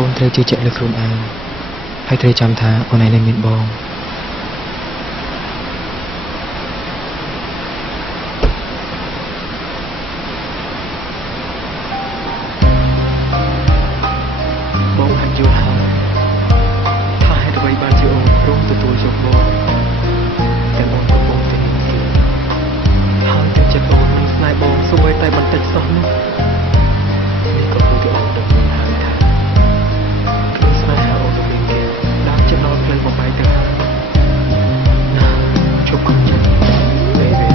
អូនត្រូវជឿជាក់លើខ្លួនឯងហើយត្រូវចាំថាអូនឯងនៅមានបងបងហាក់យល់ហើយថាហេតុអ្វីបានជាអូនព្រមទទួលយកបងតែបងក៏បងទេហើយទឹកចិត្តអូននឹងស្នេហ៍បងសូម្បីតែបន្តិចសោះនោះនេះក៏ព្រោះតែអូនដឹងហើយថាក្នុងស្នេហាអូនទៅមានគេដាក់ចំណោទផ្លូវបំបីទៅហើយណាជប់កុំចិត្ត baby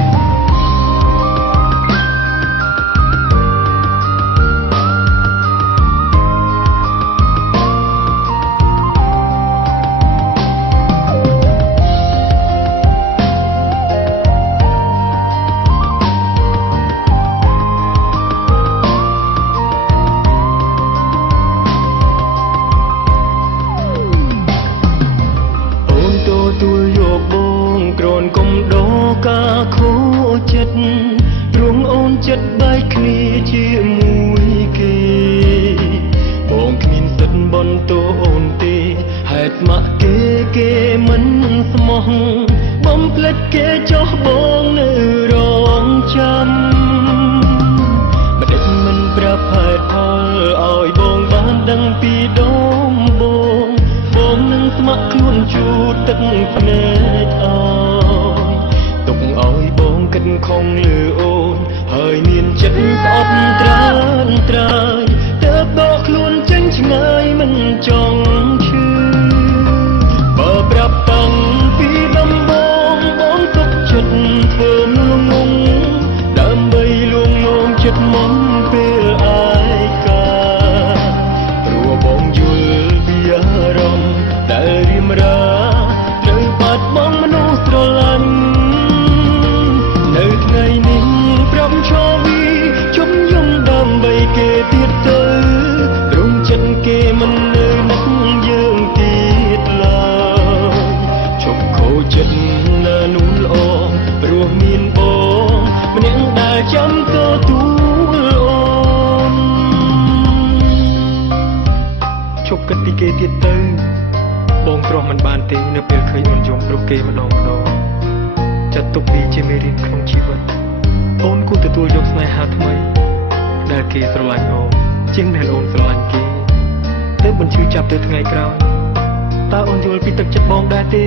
ទួលយកបងក្រនកុំដោការខូចចិត្តព្រោះអូនចិត្តបែកគ្នាជាមួយគេបងគ្មានសិទ្ធិបន្ទោអូនទេហេតុម៉ាក់គេមិនស្មោះបំភ្លេចគេចោះបងនៅរងចាំមិនដេចមិនប្រាប់ហេតុផលឲ្យបងបានដឹងពីដំបូងបងនឹងស្ម័គ្រខ្លួនជូតទឹកភ្នែកអើយទុកឲ្យបងគិតខំលើអូនហើយមានចិត្តស្អប់ត្រានត្រើយទើបដកខ្លួនចេញឆ្ងាយមិនចង់ឈឺបើប្រាប់តាំងពីដំបូងបងទុកចិត្តធ្វើងងងដើម្បីលួងលោមចិត្តមុនពេលឯកាព្រោះបងយល់ពីអារម្មណ៍ដែលរៀមរាត្រូវបាត់បង់មនុស្សស្រឡាញ់នៅថ្ងៃនេះប្រាប់ឈរវីជុំយំដើម្បីគេទៀតទៅរំចិត្តគេមិននៅនឹកយើងទៀតឡើយជប់ខូចចិត្តណានោះល្អព្រោះមានបងម្នាក់ដែលចាំទទួលអូនជប់គិតពីគេទៀតទៅបងព្រោះមិនបានទេនៅពេលឃើញអូនយំព្រោះគេម្ដងចាត់ទុកវាជាមេរៀនក្នុងជីវិតអូនគួរទទួលយកស្នេហាថ្មីដែលគេស្រឡាញ់អូនជាងដែលអូនស្រឡាញ់គេទើបបញ្ឈឺចាប់ទៅថ្ងៃក្រោយតើអូនយល់ពីទឹកចិត្តបងដែរទេ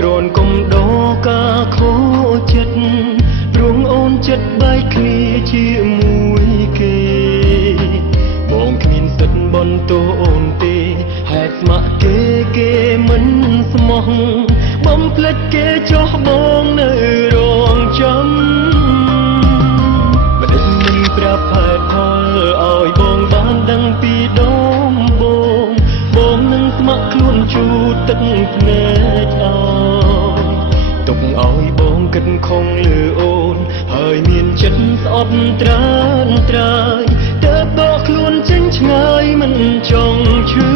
ក្រនកុំដោការខូចចិត្តព្រោះអូនចិត្តបែកគ្នាជាមួយគេបងគ្មានសិទ្ធិបន្ទោអូនទេហេតុស្ម័គ្រគេមិនស្មោះបំភ្លេចគេចោះបងនៅរងចាំមិនដេចមិនប្រាប់ហេតុផលឲ្យបងបានដឹងពីដំបូងបងនឹងស្ម័គ្រខ្លួនជូតទឹកភ្នែកអើយទុកឲ្យបងគិតខំលើអូនហើយមានចិត្តស្អប់ត្រានត្រើយទើបដកខ្លួនចេញឆ្ងាយមិនចង់ឈឺ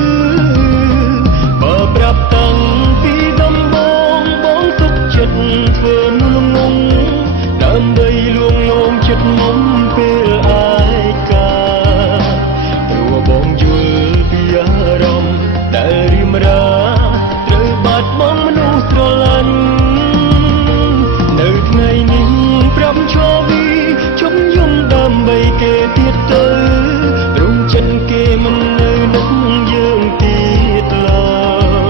បើប្រាប់តាំងពីដំបូងបងទុកចិត្តធ្វើងងងដើម្បីលួងលោមចិត្តមុំពេលឯកាព្រោះបងយល់ពីអារម្មណ៍ដែលរៀមរាត្រូវបាត់បង់មនុស្សស្រឡាញ់នៅថ្ងៃនេះប្រាប់ឈរវីជុំយំដើម្បីគេទៀតទៅរំចិត្តគេមិននៅនឹកយើងទៀតឡើ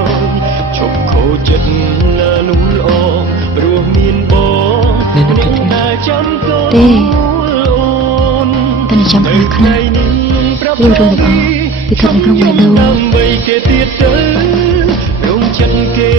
យជប់ខូចចិត្តណានោះល្អព្រោះមានបងម្នាក់ដែលចាំទទួលអូនតែចាំខ្លាំងខ្លាំងលុយរំលឹកពីថតនៅក្នុងបេះដូងដើម្បីគេទៀតទៅរំចិត្តគេ